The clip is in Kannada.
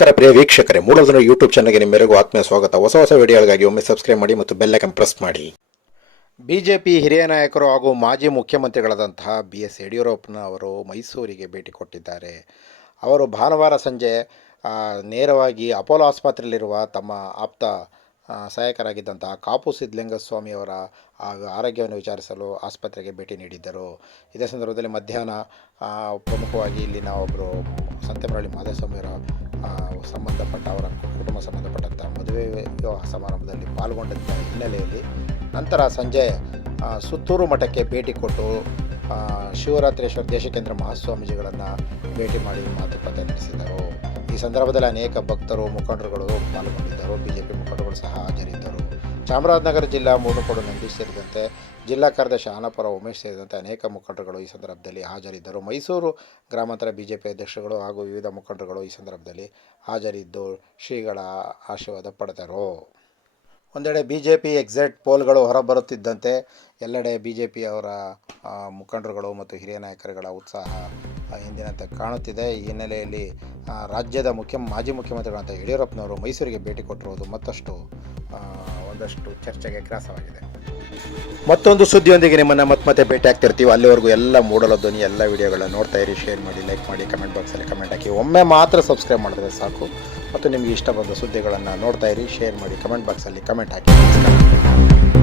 ನಮಸ್ಕಾರ ಪ್ರಿಯ ವೀಕ್ಷಕರೇ ಮೂಲದನ ಯೂಟ್ಯೂಬ್ ಚಾನಲ್ಗೆ ನಿಮ್ಮೆಲ್ಲರಿಗೂ ಆತ್ಮೀಯ ಸ್ವಾಗತ. ಹೊಸ ಹೊಸ ವಿಡಿಯೋಗಳಿಗಾಗಿ ಒಮ್ಮೆ ಸಬ್ಸ್ಕ್ರೈಬ್ ಮಾಡಿ ಮತ್ತು ಬೆಲ್ಲೈಕನ್ ಪ್ರೆಸ್ ಮಾಡಿ. ಬಿಜೆಪಿ ಹಿರಿಯ ನಾಯಕರು ಹಾಗೂ ಮಾಜಿ ಮುಖ್ಯಮಂತ್ರಿಗಳಾದಂತಹ ಬಿ ಎಸ್ ಯಡಿಯೂರಪ್ಪನ ಅವರು ಮೈಸೂರಿಗೆ ಭೇಟಿ ಕೊಟ್ಟಿದ್ದಾರೆ. ಅವರು ಭಾನುವಾರ ಸಂಜೆ ನೇರವಾಗಿ ಅಪೋಲೋ ಆಸ್ಪತ್ರೆಯಲ್ಲಿರುವ ತಮ್ಮ ಆಪ್ತ ಸಹಾಯಕರಾಗಿದ್ದಂತಹ ಕಾಪು ಸಿದ್ಧಲಿಂಗಸ್ವಾಮಿಯವರ ಆರೋಗ್ಯವನ್ನು ವಿಚಾರಿಸಲು ಆಸ್ಪತ್ರೆಗೆ ಭೇಟಿ ನೀಡಿದ್ದರು. ಇದೇ ಸಂದರ್ಭದಲ್ಲಿ ಮಧ್ಯಾಹ್ನ ಪ್ರಮುಖವಾಗಿ ಇಲ್ಲಿನ ಒಬ್ಬರು ಸಂತೆಮರಳ್ಳಿ ಮಾಧವಸ್ವಾಮಿಯವರ ಸಂಬಂಧಪಟ್ಟ ಅವರ ಕುಟುಂಬ ಸಂಬಂಧಪಟ್ಟಂಥ ಮದುವೆ ಸಮಾರಂಭದಲ್ಲಿ ಪಾಲ್ಗೊಂಡಿದ್ದ ಹಿನ್ನೆಲೆಯಲ್ಲಿ ನಂತರ ಸಂಜೆ ಸುತ್ತೂರು ಮಠಕ್ಕೆ ಭೇಟಿ ಕೊಟ್ಟು ಶಿವರಾತ್ರೇಶ್ವರ ದೇಶಕೇಂದ್ರ ಮಹಾಸ್ವಾಮೀಜಿಗಳನ್ನು ಭೇಟಿ ಮಾಡಿ ಮಾತುಕತೆ ನಡೆಸಿದರು. ಸಂದರ್ಭದಲ್ಲಿ ಅನೇಕ ಭಕ್ತರು, ಮುಖಂಡರುಗಳು ಪಾಲ್ಗೊಂಡಿದ್ದರು. ಬಿಜೆಪಿ ಮುಖಂಡರುಗಳು ಸಹ ಹಾಜರಿದ್ದರು. ಚಾಮರಾಜನಗರ ಜಿಲ್ಲಾ ಮೂಡುಕೋಡು ನಂದೀಶ್ ಸೇರಿದಂತೆ ಜಿಲ್ಲಾ ಕಾರ್ಯದರ್ಶಿ ಆನಪುರ ಉಮೇಶ್ ಸೇರಿದಂತೆ ಅನೇಕ ಮುಖಂಡರುಗಳು ಈ ಸಂದರ್ಭದಲ್ಲಿ ಹಾಜರಿದ್ದರು. ಮೈಸೂರು ಗ್ರಾಮಾಂತರ ಬಿಜೆಪಿ ಅಧ್ಯಕ್ಷರುಗಳು ಹಾಗೂ ವಿವಿಧ ಮುಖಂಡರುಗಳು ಈ ಸಂದರ್ಭದಲ್ಲಿ ಹಾಜರಿದ್ದು ಶ್ರೀಗಳ ಆಶೀರ್ವಾದ ಪಡೆದರು. ಒಂದೆಡೆ ಬಿ ಜೆ ಪಿ ಎಕ್ಸಿಟ್ ಪೋಲ್ಗಳು ಹೊರಬರುತ್ತಿದ್ದಂತೆ, ಎಲ್ಲೆಡೆ ಬಿ ಜೆ ಪಿಯವರ ಮುಖಂಡರುಗಳು ಮತ್ತು ಹಿರಿಯ ನಾಯಕರುಗಳ ಉತ್ಸಾಹ ಎಂದಿನಂತೆ ಕಾಣುತ್ತಿದೆ. ಈ ಹಿನ್ನೆಲೆಯಲ್ಲಿ ರಾಜ್ಯದ ಮುಖ್ಯ, ಮಾಜಿ ಮುಖ್ಯಮಂತ್ರಿಗಳಂತ ಯಡಿಯೂರಪ್ಪನವರು ಮೈಸೂರಿಗೆ ಭೇಟಿ ಕೊಟ್ಟಿರುವುದು ಮತ್ತಷ್ಟು ಒಂದಷ್ಟು ಚರ್ಚೆಗೆ ಗ್ರಾಸವಾಗಿದೆ. ಮತ್ತೊಂದು ಸುದ್ದಿಯೊಂದಿಗೆ ನಿಮ್ಮನ್ನು ಮತ್ತೆ ಮತ್ತೆ ಭೇಟಿ ಆಗ್ತಿರ್ತೀವಿ. ಅಲ್ಲಿವರೆಗೂ ಎಲ್ಲ ಮೂಡಲ ಧ್ವನಿ, ಎಲ್ಲ ವಿಡಿಯೋಗಳನ್ನ ನೋಡ್ತಾ ಇರಿ, ಶೇರ್ ಮಾಡಿ, ಲೈಕ್ ಮಾಡಿ, ಕಮೆಂಟ್ ಬಾಕ್ಸಲ್ಲಿ ಕಮೆಂಟ್ ಹಾಕಿ. ಒಮ್ಮೆ ಮಾತ್ರ ಸಬ್ಸ್ಕ್ರೈಬ್ ಮಾಡಿದ್ರೆ ಸಾಕು. ಮತ್ತು ನಿಮಗೆ ಇಷ್ಟ ಬಂದ ಸುದ್ದಿಗಳನ್ನು ನೋಡ್ತಾ ಇರಿ, ಶೇರ್ ಮಾಡಿ, ಕಮೆಂಟ್ ಬಾಕ್ಸಲ್ಲಿ ಕಮೆಂಟ್ ಹಾಕಿ.